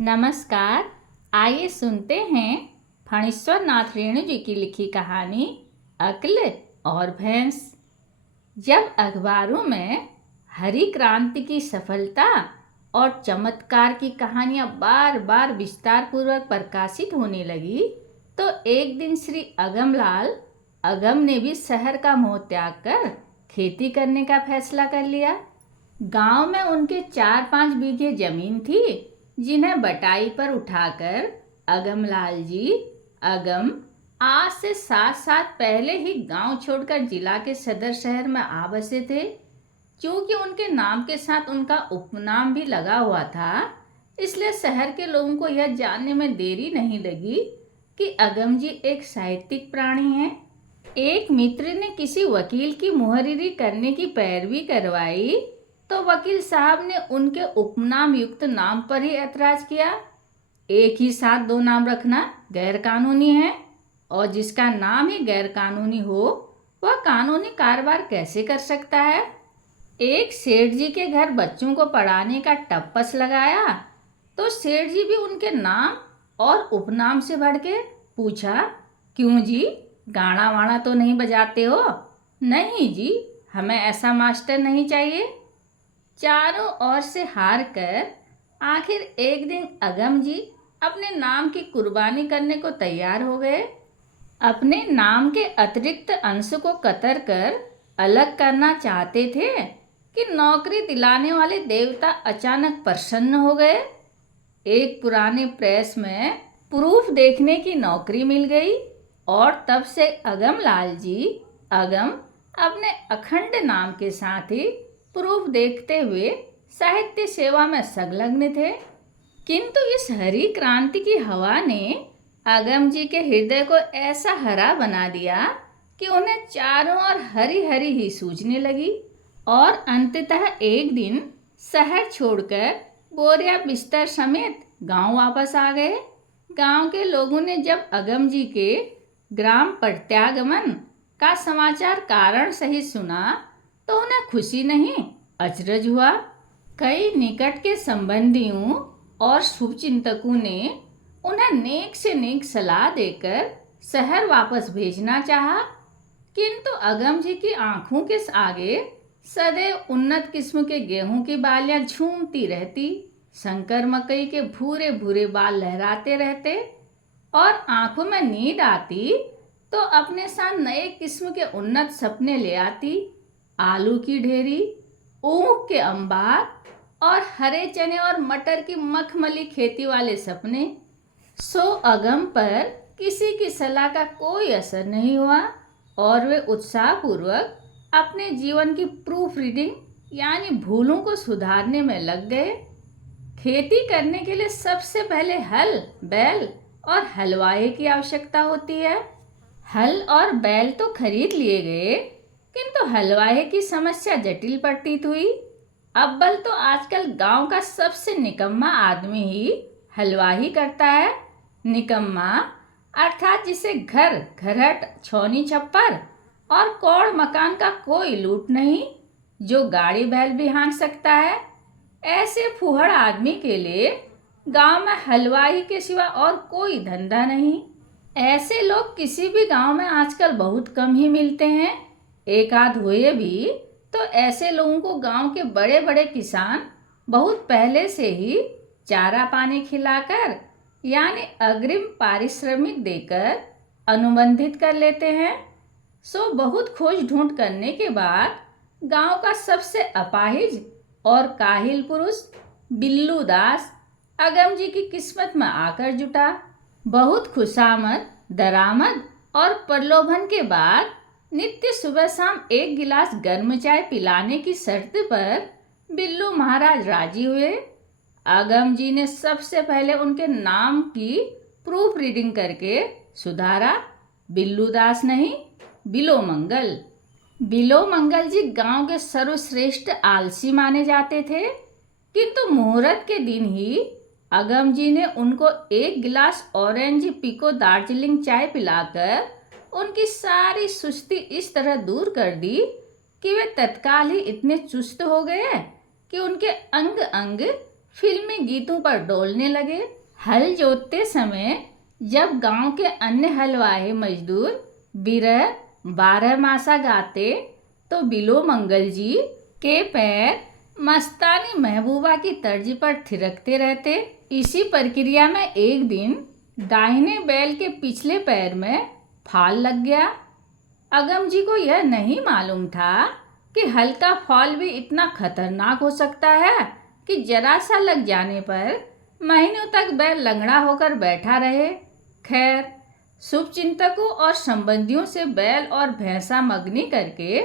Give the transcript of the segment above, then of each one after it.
नमस्कार। आइए सुनते हैं फणीश्वर नाथ रेणु जी की लिखी कहानी अक्ल और भैंस। जब अखबारों में हरी क्रांति की सफलता और चमत्कार की कहानियां बार बार विस्तार पूर्वक प्रकाशित होने लगी तो एक दिन श्री अगमलाल अगम ने भी शहर का मोह त्याग कर खेती करने का फैसला कर लिया। गांव में उनके 4-5 बीघे जमीन थी जिन्हें बटाई पर उठाकर अगमलाल जी अगम आज से 7 साल पहले ही गांव छोड़कर जिला के सदर शहर में आ बसे थे। क्योंकि उनके नाम के साथ उनका उपनाम भी लगा हुआ था, इसलिए शहर के लोगों को यह जानने में देरी नहीं लगी कि अगम जी एक साहित्यिक प्राणी हैं। एक मित्र ने किसी वकील की मुहर्रिरी करने की पैरवी करवाई तो वकील साहब ने उनके उपनाम युक्त नाम पर ही ऐतराज किया। एक ही साथ 2 नाम रखना गैर कानूनी है और जिसका नाम ही गैर कानूनी हो वह कानूनी कारोबार कैसे कर सकता है। एक सेठ जी के घर बच्चों को पढ़ाने का टप्पस लगाया तो सेठ जी भी उनके नाम और उपनाम से भड़के। पूछा, क्यों जी, गाना वाणा तो नहीं बजाते हो? नहीं जी, हमें ऐसा मास्टर नहीं चाहिए। चारों ओर से हार कर आखिर एक दिन अगम जी अपने नाम की कुर्बानी करने को तैयार हो गए। अपने नाम के अतिरिक्त अंश को कतर कर अलग करना चाहते थे कि नौकरी दिलाने वाले देवता अचानक प्रसन्न हो गए। एक पुराने प्रेस में प्रूफ देखने की नौकरी मिल गई और तब से अगमलाल जी अगम अपने अखंड नाम के साथ ही प्रूफ देखते हुए साहित्य सेवा में संलग्न थे। किंतु इस हरी क्रांति की हवा ने अगम जी के हृदय को ऐसा हरा बना दिया कि उन्हें चारों ओर हरी हरी ही सूझने लगी और अंततः एक दिन शहर छोड़कर बोरिया बिस्तर समेत गांव वापस आ गए। गांव के लोगों ने जब अगम जी के ग्राम प्रत्यागमन का समाचार कारण सहित सुना तो उन्हें खुशी नहीं अचरज हुआ। कई निकट के संबंधियों और शुभचिंतकों ने उन्हें नेक से नेक सलाह देकर शहर वापस भेजना चाहा, किंतु अगम जी की आंखों के आगे सदैव उन्नत किस्म के गेहूं की बालियां झूमती रहती, शंकर मकई के भूरे भूरे बाल लहराते रहते और आंखों में नींद आती तो अपने साथ नए किस्म के उन्नत सपने ले आती। आलू की ढेरी, ऊख के अंबार और हरे चने और मटर की मखमली खेती वाले सपने। सो अगम पर किसी की सलाह का कोई असर नहीं हुआ और वे उत्साहपूर्वक अपने जीवन की प्रूफ रीडिंग यानी भूलों को सुधारने में लग गए। खेती करने के लिए सबसे पहले हल, बैल और हलवाई की आवश्यकता होती है। हल और बैल तो खरीद लिए गए, किंतु हलवाई की समस्या जटिल प्रतीत हुई। अव्वल तो आजकल गांव का सबसे निकम्मा आदमी ही हलवाई करता है। निकम्मा अर्थात जिसे घर घरहट छौनी छप्पर और कौड़ मकान का कोई लूट नहीं, जो गाड़ी बैल भी हाँक सकता है। ऐसे फूहड़ आदमी के लिए गांव में हलवाई के सिवा और कोई धंधा नहीं। ऐसे लोग किसी भी गांव में आजकल बहुत कम ही मिलते हैं। एक आध हुए भी तो ऐसे लोगों को गांव के बड़े बड़े किसान बहुत पहले से ही चारा पानी खिलाकर यानी अग्रिम पारिश्रमिक देकर अनुबंधित कर लेते हैं। सो बहुत खोज ढूंढ करने के बाद गांव का सबसे अपाहिज और काहिल पुरुष बिल्लू दास अगम जी की किस्मत में आकर जुटा। बहुत खुशामद, दरामद और प्रलोभन के बाद नित्य सुबह शाम एक गिलास गर्म चाय पिलाने की शर्त पर बिल्लू महाराज राजी हुए। अगम जी ने सबसे पहले उनके नाम की प्रूफ रीडिंग करके सुधारा। बिल्लू दास नहीं, बिलो मंगल। बिलो मंगल जी गांव के सर्वश्रेष्ठ आलसी माने जाते थे, किंतु मुहूर्त के दिन ही अगम जी ने उनको एक गिलास ऑरेंज पिको दार्जिलिंग चाय पिलाकर उनकी सारी सुस्ती इस तरह दूर कर दी कि वे तत्काल ही इतने चुस्त हो गए कि उनके अंग अंग फिल्मी गीतों पर डोलने लगे। हल जोतते समय जब गांव के अन्य हलवाहे मजदूर बिरह बारहमासा गाते तो बिलो मंगल जी के पैर मस्तानी महबूबा की तर्ज पर थिरकते रहते। इसी प्रक्रिया में एक दिन दाहिने बैल के पिछले पैर में फाल लग गया। अगम जी को यह नहीं मालूम था कि हल्का फॉल भी इतना खतरनाक हो सकता है कि जरा सा लग जाने पर महीनों तक बैल लंगड़ा होकर बैठा रहे। खैर, शुभचिंतकों और संबंधियों से बैल और भैंसा मगनी करके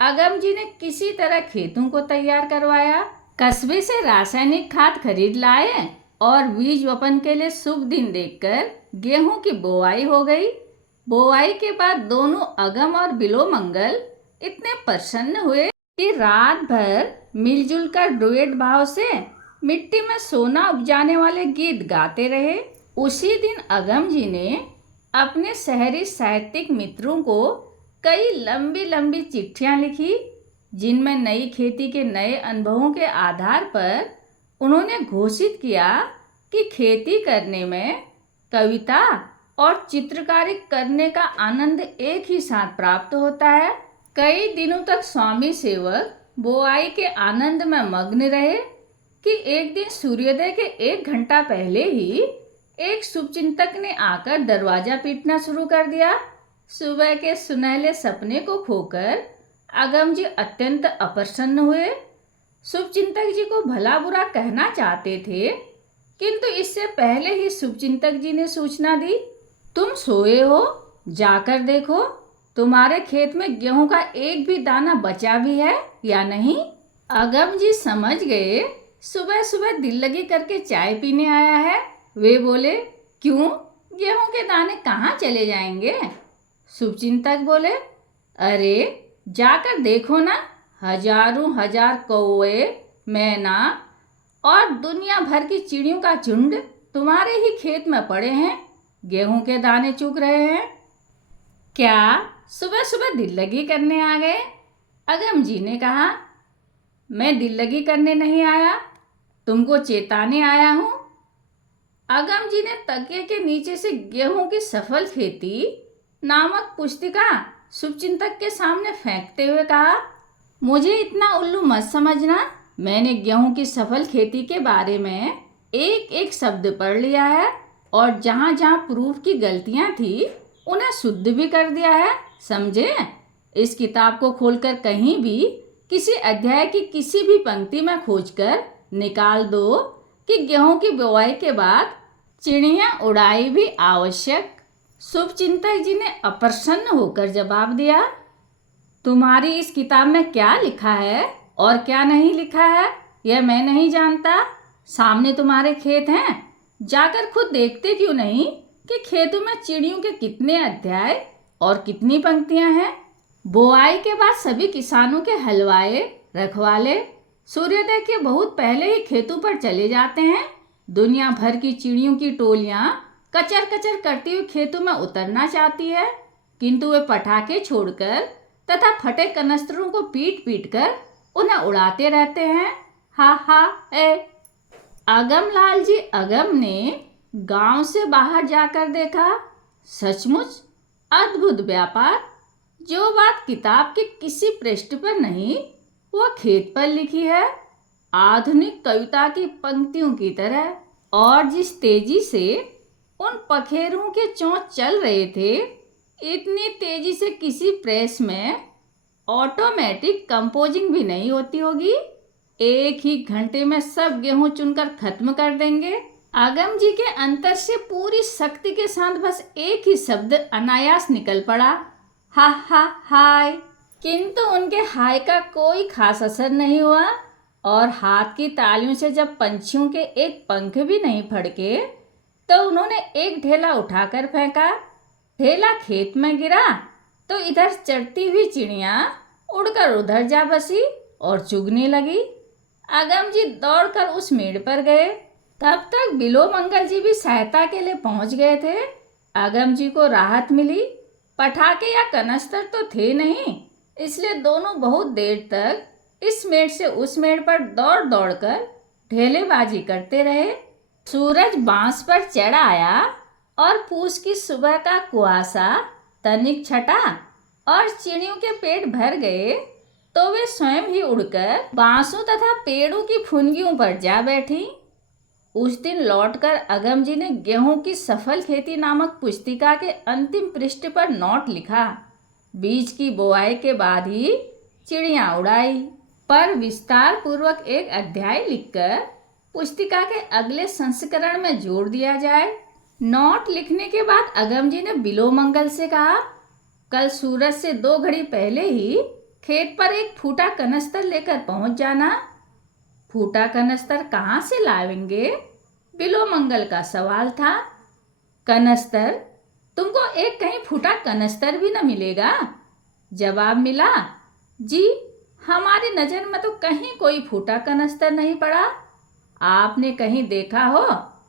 अगम जी ने किसी तरह खेतों को तैयार करवाया। कस्बे से रासायनिक खाद खरीद लाए और बीज वपन के लिए शुभ दिन देखकर गेहूं की बोआई हो गई। बोआई के बाद दोनों अगम और बिलो मंगल इतने प्रसन्न हुए कि रात भर मिलजुल कर डुएट भाव से मिट्टी में सोना उपजाने वाले गीत गाते रहे। उसी दिन अगम जी ने अपने शहरी साहित्यिक मित्रों को कई लंबी लंबी चिट्ठियां लिखी, जिनमें नई खेती के नए अनुभवों के आधार पर उन्होंने घोषित किया कि खेती करने में कविता और चित्रकारी करने का आनंद एक ही साथ प्राप्त होता है। कई दिनों तक स्वामी सेवक बोआई के आनंद में मग्न रहे कि एक दिन सूर्योदय के 1 घंटा पहले ही एक शुभचिंतक ने आकर दरवाजा पीटना शुरू कर दिया। सुबह के सुनहले सपने को खोकर अगम जी अत्यंत अप्रसन्न हुए। शुभचिंतक जी को भला बुरा कहना चाहते थे, किंतु इससे पहले ही शुभचिंतक जी ने सूचना दी, तुम सोए हो, जाकर देखो तुम्हारे खेत में गेहूं का एक भी दाना बचा भी है या नहीं। अगम जी समझ गए सुबह सुबह दिल लगी करके चाय पीने आया है। वे बोले, क्यों, गेहूं के दाने कहाँ चले जाएंगे? शुभचिंतक बोले, अरे जाकर देखो ना, हजारों हजार कौवे, मैना और दुनिया भर की चिड़ियों का झुंड तुम्हारे ही खेत में पड़े हैं, गेहूं के दाने चुग रहे हैं। क्या सुबह सुबह दिल लगी करने आ गए? अगम जी ने कहा, मैं दिल लगी करने नहीं आया, तुमको चेताने आया हूं। अगम जी ने तकिए के नीचे से गेहूं की सफल खेती नामक पुस्तिका शुभचिंतक के सामने फेंकते हुए कहा, मुझे इतना उल्लू मत समझना, मैंने गेहूं की सफल खेती के बारे में एक एक शब्द पढ़ लिया है और जहाँ जहाँ प्रूफ की गलतियाँ थी उन्हें शुद्ध भी कर दिया है, समझे? इस किताब को खोलकर कहीं भी किसी अध्याय की किसी भी पंक्ति में खोजकर निकाल दो कि गेहूं की बुआई के बाद चिड़ियाँ उड़ाई भी आवश्यक। शुभचिंतक जी ने अप्रसन्न होकर जवाब दिया, तुम्हारी इस किताब में क्या लिखा है और क्या नहीं लिखा है यह मैं नहीं जानता। सामने तुम्हारे खेत हैं, जाकर खुद देखते क्यों नहीं कि खेतों में चिड़ियों के कितने अध्याय और कितनी पंक्तियां हैं। बोआई के बाद सभी किसानों के हलवाए रखवाले सूर्योदय के बहुत पहले ही खेतों पर चले जाते हैं। दुनिया भर की चिड़ियों की टोलियां कचर कचर करती हुई खेतों में उतरना चाहती है, किंतु वे पटाखे छोड़कर तथा फटे कनस्तरों को पीट पीट कर उन्हें उड़ाते रहते हैं। हा हा ए। अगम लाल जी अगम ने गांव से बाहर जाकर देखा, सचमुच अद्भुत व्यापार। जो बात किताब के किसी पृष्ठ पर नहीं वह खेत पर लिखी है, आधुनिक कविता की पंक्तियों की तरह। और जिस तेजी से उन पखेरुओं के चोंच चल रहे थे, इतनी तेजी से किसी प्रेस में ऑटोमेटिक कंपोजिंग भी नहीं होती होगी। एक ही घंटे में सब गेहूं चुनकर खत्म कर देंगे। अगम जी के अंतर से पूरी शक्ति के साथ बस एक ही शब्द अनायास निकल पड़ा, हा हा हाय। किंतु उनके हाय का कोई खास असर नहीं हुआ और हाथ की तालियों से जब पंछियों के एक पंख भी नहीं फड़के तो उन्होंने एक ढेला उठाकर फेंका। ढेला खेत में गिरा तो इधर चढ़ती हुई चिड़िया उड़कर उधर जा बसी और चुगने लगी। अगम जी दौड़कर उस मेड़ पर गए। तब तक बिलो मंगल जी भी सहायता के लिए पहुंच गए थे। अगम जी को राहत मिली, पटाखे या कनस्तर तो थे नहीं, इसलिए दोनों बहुत देर तक इस मेड़ से उस मेड़ पर दौड़ दौड़ कर ढेलेबाजी करते रहे। सूरज बांस पर चढ़ आया और पूस की सुबह का कुआसा तनिक छटा और चिड़ियों के पेट भर गए तो वे स्वयं ही उड़कर बांसों तथा पेड़ों की फुनगियों पर जा बैठी। उस दिन लौटकर अगम जी ने गेहूं की सफल खेती नामक पुस्तिका के अंतिम पृष्ठ पर नोट लिखा। बीज की बुआई के बाद ही चिड़ियां उड़ाई, पर विस्तार पूर्वक एक अध्याय लिखकर पुस्तिका के अगले संस्करण में जोड़ दिया जाए। नोट लिखने के बाद अगम जी ने बिलोमंगल से कहा, कल सूरज से 2 घड़ी पहले ही खेत पर एक फूटा कनस्तर लेकर पहुंच जाना। फूटा कनस्तर कहाँ से लाएंगे? बिलोमंगल का सवाल था। कनस्तर? तुमको एक कहीं फूटा कनस्तर भी न मिलेगा। जवाब मिला, जी हमारी नज़र में तो कहीं कोई फूटा कनस्तर नहीं पड़ा। आपने कहीं देखा हो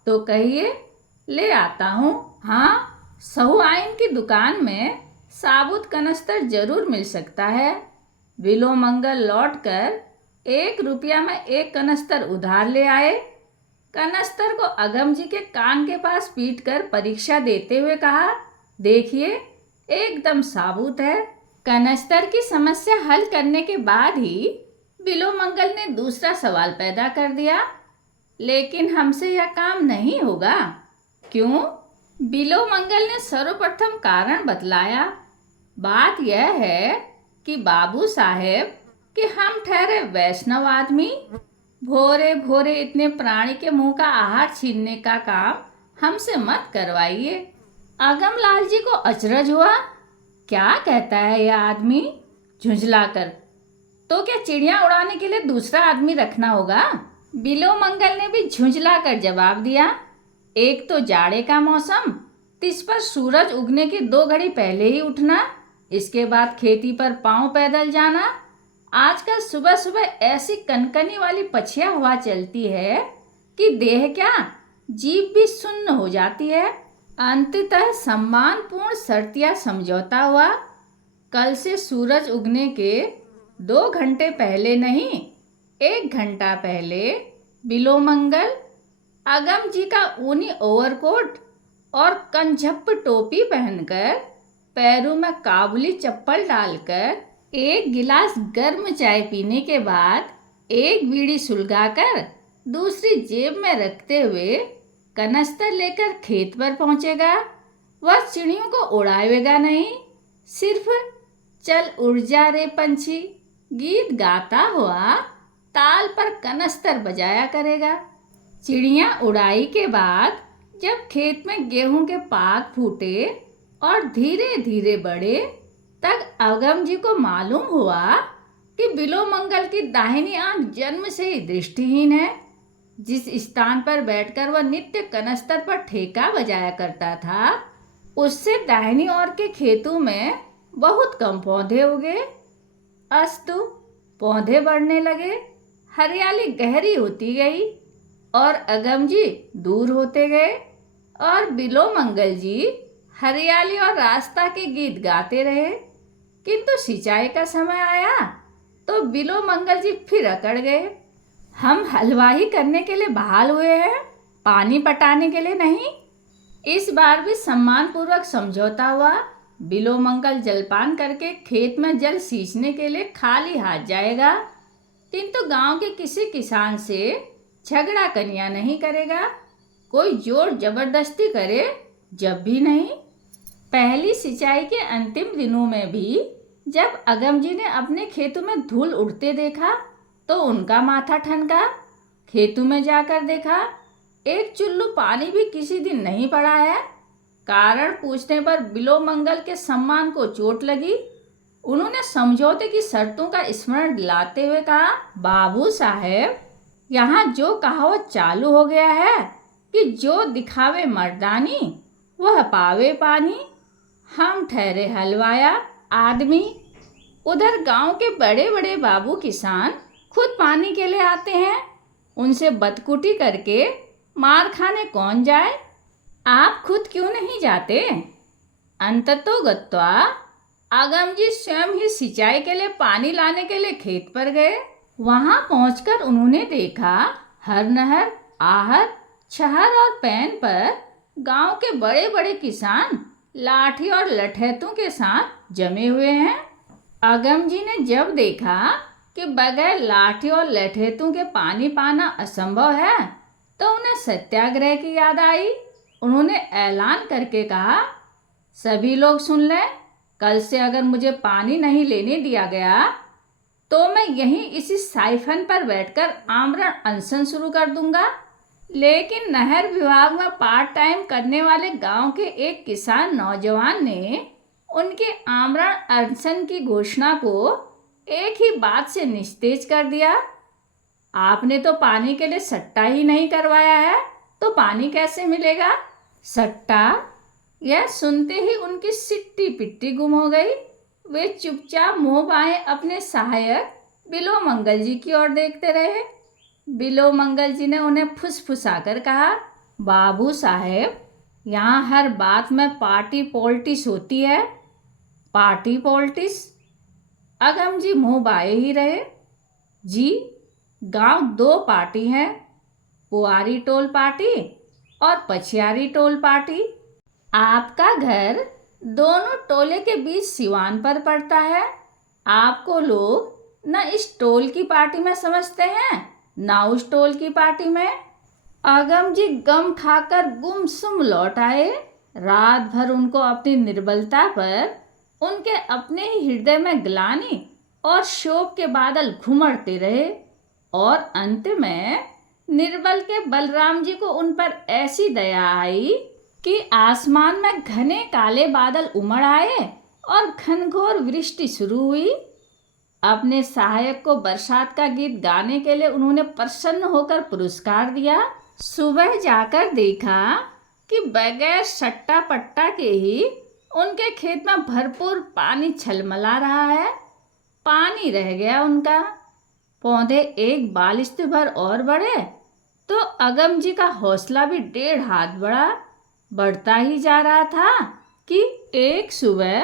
तो कहिए, ले आता हूँ। हाँ, सहुआइन की दुकान में साबुत कनस्तर जरूर मिल सकता है। बिलोमंगल लौटकर 1 रुपया में 1 कनस्तर उधार ले आए। कनस्तर को अगम जी के कान के पास पीटकर परीक्षा देते हुए कहा, देखिए एकदम साबुत है। कनस्तर की समस्या हल करने के बाद ही बिलोमंगल ने दूसरा सवाल पैदा कर दिया, लेकिन हमसे यह काम नहीं होगा। क्यों? बिलोमंगल ने सर्वप्रथम कारण बतलाया। बात यह है कि बाबू साहेब कि हम ठहरे वैष्णव आदमी, भोरे भोरे इतने प्राणी के मुंह का आहार छीनने का काम हमसे मत करवाइए। अगमलाल जी को अचरज हुआ, क्या कहता है यह आदमी? झुंझलाकर, तो क्या चिड़िया उड़ाने के लिए दूसरा आदमी रखना होगा? बिलोमंगल ने भी झुंझलाकर जवाब दिया, एक तो जाड़े का मौसम, तिस पर सूरज उगने की 2 घड़ी पहले ही उठना, इसके बाद खेती पर पांव पैदल जाना। आजकल सुबह सुबह ऐसी कनकनी वाली पछिया हवा चलती है कि देह क्या जीभ भी सुन्न हो जाती है। अंततः सम्मानपूर्ण शर्तिया समझौता हुआ। कल से सूरज उगने के 2 घंटे पहले नहीं, 1 घंटा पहले बिलोमंगल अगम जी का ऊनी ओवरकोट और कंझप्प टोपी पहनकर, पैरों में काबुली चप्पल डालकर, 1 गिलास गर्म चाय पीने के बाद 1 बीड़ी सुलगाकर दूसरी जेब में रखते हुए कनस्तर लेकर खेत पर पहुंचेगा। वह चिड़ियों को उड़ाएगा नहीं, सिर्फ चल उड़ जा रे पंछी गीत गाता हुआ ताल पर कनस्तर बजाया करेगा। चिड़ियां उड़ाई के बाद जब खेत में गेहूं के पाक फूटे और धीरे धीरे बढ़े, तब अगम जी को मालूम हुआ कि बिलोमंगल की दाहिनी आंख जन्म से ही दृष्टिहीन है। जिस स्थान पर बैठकर वह नित्य कनस्तर पर ठेका बजाया करता था, उससे दाहिनी ओर के खेतों में बहुत कम पौधे उगे। अस्तु, पौधे बढ़ने लगे, हरियाली गहरी होती गई और अगम जी दूर होते गए और बिलोमंगल जी हरियाली और रास्ता के गीत गाते रहे। किंतु सिंचाई का समय आया तो बिलोमंगल जी फिर अकड़ गए। हम हलवाई करने के लिए बहाल हुए हैं, पानी पटाने के लिए नहीं। इस बार भी सम्मानपूर्वक समझौता हुआ। बिलोमंगल जलपान करके खेत में जल सींचने के लिए खाली हाथ जाएगा, किंतु गांव के किसी किसान से झगड़ा कन्या नहीं करेगा। कोई जोर जबरदस्ती करे जब भी नहीं। पहली सिंचाई के अंतिम दिनों में भी जब अगम जी ने अपने खेतों में धूल उड़ते देखा तो उनका माथा ठनका। खेतों में जाकर देखा, एक चुल्लू पानी भी किसी दिन नहीं पड़ा है। कारण पूछने पर बिलोमंगल के सम्मान को चोट लगी। उन्होंने समझौते की शर्तों का स्मरण दिलाते हुए कहा, बाबू साहेब, यहाँ जो कहावत चालू हो गया है कि जो दिखावे मर्दानी वह पावे पानी। हम ठहरे हलवाया आदमी, उधर गांव के बड़े बड़े बाबू किसान खुद पानी के लिए आते हैं। उनसे बदकुटी करके मार खाने कौन जाए? आप खुद क्यों नहीं जाते? अंततोगत्वा अगम जी स्वयं ही सिंचाई के लिए पानी लाने के लिए खेत पर गए। वहां पहुंचकर उन्होंने देखा हर नहर, आहर, छहर और पैन पर गांव के बड़े बड़े किसान लाठी और लठैतों के साथ जमे हुए हैं। अगम जी ने जब देखा कि बगैर लाठी और लठैतों के पानी पाना असंभव है, तो उन्हें सत्याग्रह की याद आई। उन्होंने ऐलान करके कहा, सभी लोग सुन लें, कल से अगर मुझे पानी नहीं लेने दिया गया तो मैं यहीं इसी साइफन पर बैठकर आमरण अनशन शुरू कर दूंगा। लेकिन नहर विभाग में पार्ट टाइम करने वाले गांव के एक किसान नौजवान ने उनके आमरण अनशन की घोषणा को एक ही बात से निस्तेज कर दिया, आपने तो पानी के लिए सट्टा ही नहीं करवाया है, तो पानी कैसे मिलेगा? सट्टा? यह सुनते ही उनकी सिट्टी पिट्टी गुम हो गई। वे चुपचाप मुंह बाएं अपने सहायक बिलो मंगल जी की ओर देखते रहे। बिलो मंगल जी ने उन्हें फुसफुसाकर कहा, बाबू साहेब, यहाँ हर बात में पार्टी पॉलिटिक्स होती है। Party politics? अगम जी मुंह बाए ही रहे। जी, गांव दो पार्टी हैं, पुआरी टोल पार्टी और पछियारी टोल पार्टी। आपका घर दोनों टोले के बीच सिवान पर पड़ता है। आपको लोग न इस टोल की पार्टी में समझते हैं, न उस टोल की पार्टी में। अगम जी गम खाकर गुमसुम लौट आए। रात भर उनको अपनी निर्बलता पर उनके अपने ही हृदय में ग्लानि और शोक के बादल घुमड़ते रहे, और अंत में निर्बल के बलराम जी को उन पर ऐसी दया आई कि आसमान में घने काले बादल उमड़ आए और घनघोर वृष्टि शुरू हुई। अपने सहायक को बरसात का गीत गाने के लिए उन्होंने प्रसन्न होकर पुरस्कार दिया। सुबह जाकर देखा कि बगैर सट्टा पट्टा के ही उनके खेत में भरपूर पानी छलमला रहा है। पानी रह गया उनका। पौधे एक बालिश्त भर और बढ़े तो अगम जी का हौसला भी 1.5 हाथ बढ़ता ही जा रहा था कि एक सुबह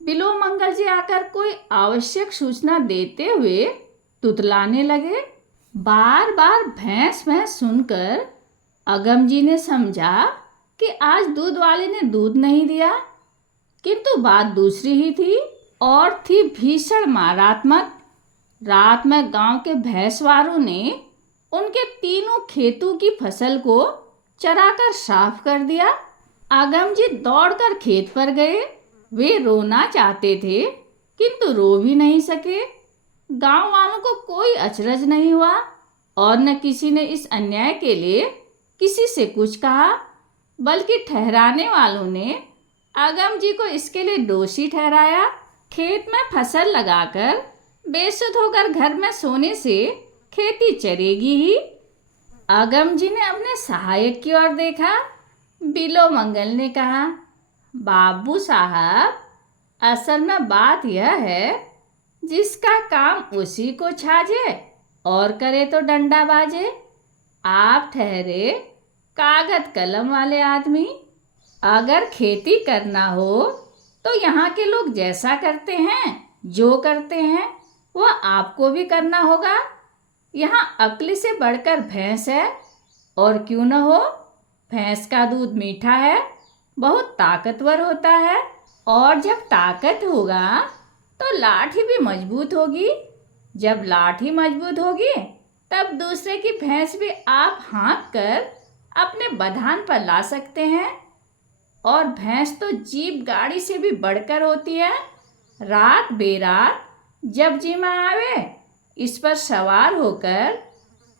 बिलो मंगल जी आकर कोई आवश्यक सूचना देते हुए तुतलाने लगे। बार बार भैंस भैंस सुनकर अगम जी ने समझा कि आज दूध वाले ने दूध नहीं दिया, किंतु बात दूसरी ही थी और थी भीषण मारात्मक। रात में गांव के भैंसवारों ने उनके तीनों खेतों की फसल को चराकर साफ कर दिया। अगम जी दौड़कर खेत पर गए। वे रोना चाहते थे किंतु रो भी नहीं सके। गांव वालों को कोई अचरज नहीं हुआ और न किसी ने इस अन्याय के लिए किसी से कुछ कहा, बल्कि ठहराने वालों ने अगम जी को इसके लिए दोषी ठहराया। खेत में फसल लगाकर बेसुध होकर घर में सोने से खेती चरेगी ही। अगम जी ने अपने सहायक की ओर देखा। बिलो मंगल ने कहा, बाबू साहब, असल में बात यह है, जिसका काम उसी को छाजे और करे तो डंडा बाजे। आप ठहरे कागज कलम वाले आदमी। अगर खेती करना हो तो यहाँ के लोग जैसा करते हैं, जो करते हैं, वह आपको भी करना होगा। यहाँ अक्ल से बढ़कर भैंस है, और क्यों न हो। भैंस का दूध मीठा है, बहुत ताकतवर होता है, और जब ताकत होगा तो लाठी भी मजबूत होगी। जब लाठी मजबूत होगी तब दूसरे की भैंस भी आप हाँक कर अपने बधान पर ला सकते हैं। और भैंस तो जीप गाड़ी से भी बढ़कर होती है। रात बेरात जब जी में आवे, इस पर सवार होकर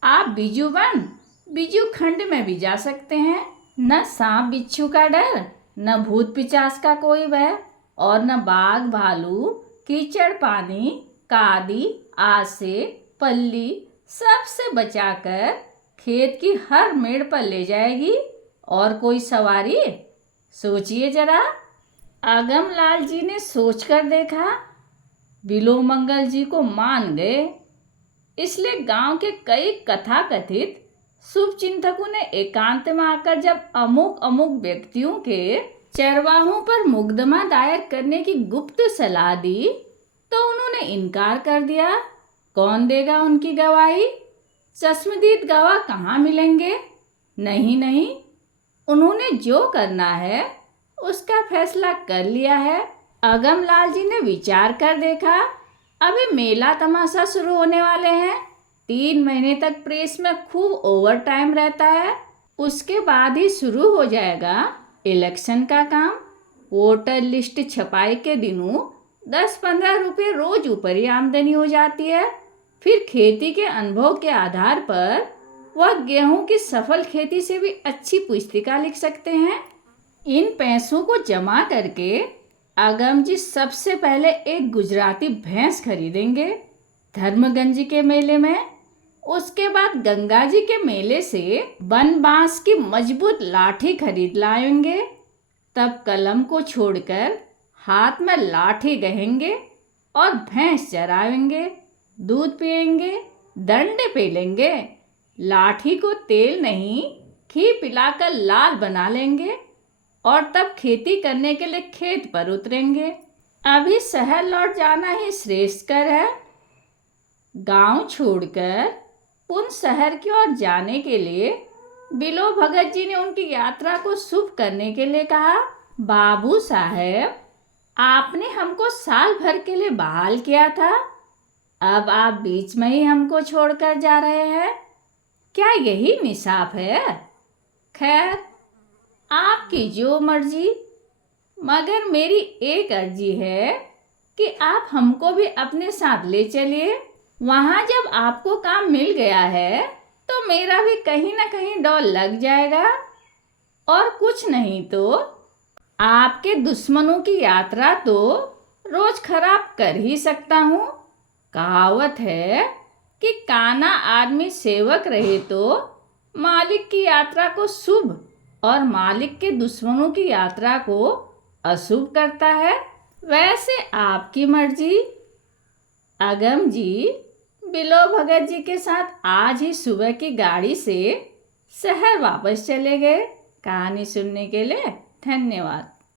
आप बिजू खंड में भी जा सकते हैं। न सांप बिच्छू का डर, न भूत पिचास का कोई भय, और न बाघ भालू कीचड़ पानी कादी आसे पल्ली सबसे बचाकर खेत की हर मेड़ पर ले जाएगी। और कोई सवारी? सोचिए जरा। अगम लाल जी ने सोचकर देखा। बिलो मंगल जी को मान गए। इसलिए गांव के कई कथाकथित शुभ चिंतकों ने एकांत में आकर जब अमुक अमुक व्यक्तियों के चरवाहों पर मुकदमा दायर करने की गुप्त सलाह दी, तो उन्होंने इनकार कर दिया। कौन देगा उनकी गवाही? चश्मदीद गवाह कहाँ मिलेंगे? नहीं नहीं, उन्होंने जो करना है उसका फैसला कर लिया है। अगमलाल जी ने विचार कर देखा, अभी मेला तमाशा शुरू होने वाले हैं। 3 महीने तक प्रेस में खूब ओवर टाइम रहता है। उसके बाद ही शुरू हो जाएगा इलेक्शन का काम। वोटर लिस्ट छपाई के दिनों 10-15 रुपये रोज ऊपरी आमदनी हो जाती है। फिर खेती के अनुभव के आधार पर वह गेहूं की सफल खेती से भी अच्छी पुस्तिका लिख सकते हैं। इन पैसों को जमा करके अगम जी सबसे पहले एक गुजराती भैंस खरीदेंगे धर्मगंज के मेले में। उसके बाद गंगा जी के मेले से वन बांस की मजबूत लाठी खरीद लाएंगे। तब कलम को छोड़कर हाथ में लाठी गहेंगे और भैंस चराएंगे, दूध पिएंगे, दंड पेलेंगे। लाठी को तेल नहीं घी पिलाकर लाल बना लेंगे और तब खेती करने के लिए खेत पर उतरेंगे। अभी शहर लौट जाना ही श्रेष्ठकर है। गांव छोड़कर पुनः शहर की ओर जाने के लिए बिलो भगत जी ने उनकी यात्रा को शुभ करने के लिए कहा, बाबू साहेब, आपने हमको साल भर के लिए बहाल किया था, अब आप बीच में ही हमको छोड़कर जा रहे हैं। क्या यही इंसाफ है? खैर, आपकी जो मर्जी, मगर मेरी एक अर्जी है कि आप हमको भी अपने साथ ले चलिए। वहाँ जब आपको काम मिल गया है तो मेरा भी कहीं ना कहीं डौल लग जाएगा। और कुछ नहीं तो आपके दुश्मनों की यात्रा तो रोज खराब कर ही सकता हूँ। कहावत है कि काना आदमी सेवक रहे तो मालिक की यात्रा को शुभ और मालिक के दुश्मनों की यात्रा को अशुभ करता है। वैसे आपकी मर्जी। अगम जी बिलो भगत जी के साथ आज ही सुबह की गाड़ी से शहर वापस चले गए। कहानी सुनने के लिए धन्यवाद।